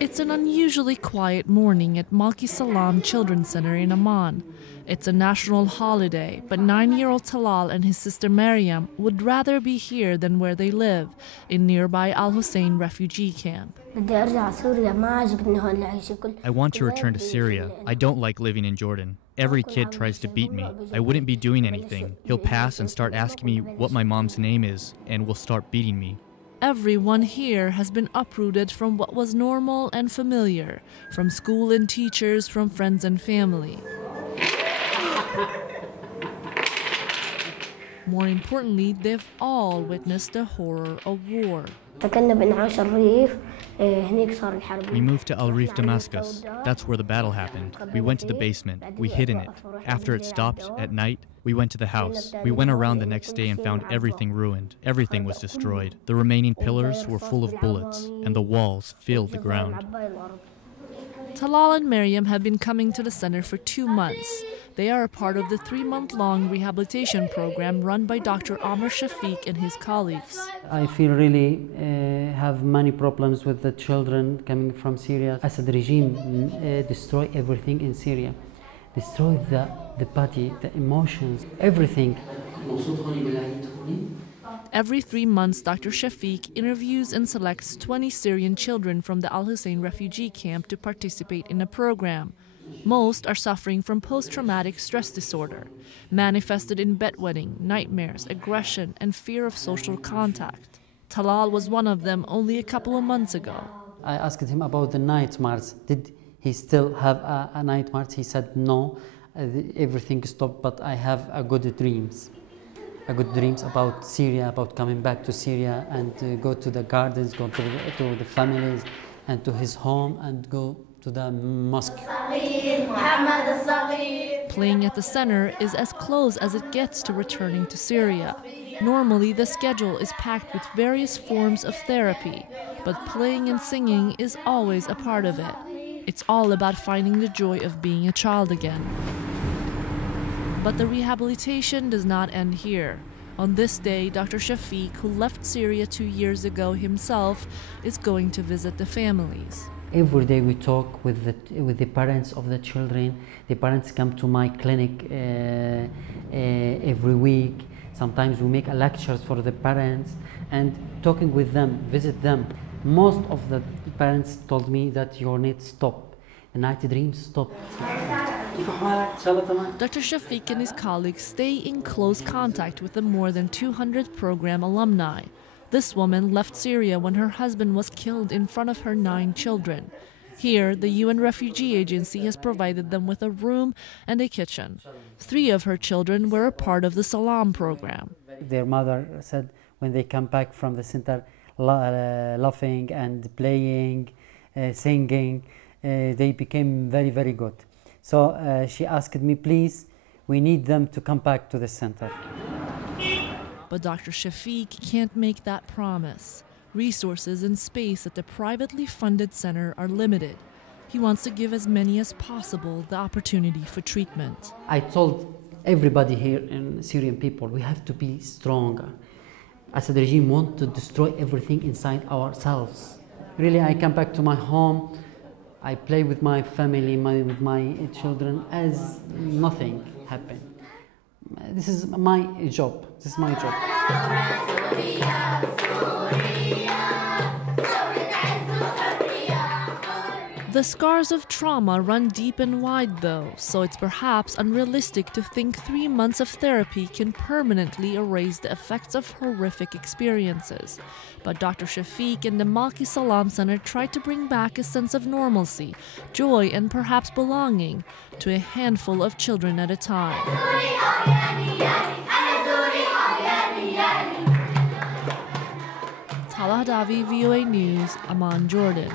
It's an unusually quiet morning at Malki-Salaam Children's Center in Amman. It's a national holiday, but 9-year-old Talal and his sister Maryam would rather be here than where they live, in nearby Al Hussein refugee camp. I want to return to Syria. I don't like living in Jordan. Every kid tries to beat me. I wouldn't be doing anything. He'll pass and start asking me what my mom's name is, and will start beating me. Everyone here has been uprooted from what was normal and familiar, from school and teachers, from friends and family. More importantly, they've all witnessed the horror of war. We moved to Al Rif, Damascus. That's where the battle happened. We went to the basement. We hid in it. After it stopped, at night, we went to the house. We went around the next day and found everything ruined. Everything was destroyed. The remaining pillars were full of bullets, and the walls filled the ground. Talal and Maryam have been coming to the center for 2 months. They are a part of the 3-month-long rehabilitation program run by Dr. Shafik and his colleagues. I feel really have many problems with the children coming from Syria. Assad regime destroy everything in Syria. Destroy the body, the emotions, everything. Every 3 months, Dr. Shafik interviews and selects 20 Syrian children from the Al Hussein refugee camp to participate in a program. Most are suffering from post-traumatic stress disorder, manifested in bedwetting, nightmares, aggression, and fear of social contact. Talal was one of them only a couple of months ago. I asked him about the nightmares. Did he still have a nightmares? He said no, everything stopped, but I have good dreams. Good dreams about Syria, about coming back to Syria and go to the gardens, go to the families and to his home and go to the mosque. Playing at the center is as close as it gets to returning to Syria. Normally, the schedule is packed with various forms of therapy, but playing and singing is always a part of it. It's all about finding the joy of being a child again. But the rehabilitation does not end here. On this day, Dr. Shafik, who left Syria 2 years ago himself, is going to visit the families. Every day we talk with the parents of the children. The parents come to my clinic every week. Sometimes we make lectures for the parents and talking with them, visit them. Most of the parents told me that your needs stop. The night dreams stop. Dr. Shafik and his colleagues stay in close contact with the more than 200 program alumni. This woman left Syria when her husband was killed in front of her 9 children. Here, the UN Refugee Agency has provided them with a room and a kitchen. 3 of her children were a part of the Salaam program. Their mother said when they come back from the center, laughing and playing, singing, they became very, very good. So she asked me, please, we need them to come back to the center. But Dr. Shafik can't make that promise. Resources and space at the privately funded center are limited. He wants to give as many as possible the opportunity for treatment. I told everybody here in Syrian people, we have to be stronger. Assad regime wants to destroy everything inside ourselves. Really, I come back to my home, I play with my family, with my children, as nothing happened. This is my job. This is my job. The scars of trauma run deep and wide though, so it's perhaps unrealistic to think 3 months of therapy can permanently erase the effects of horrific experiences. But Dr. Shafik and the Malki-Salaam Center tried to bring back a sense of normalcy, joy, and perhaps belonging to a handful of children at a time. Talal Davi, VOA News, Amman, Jordan.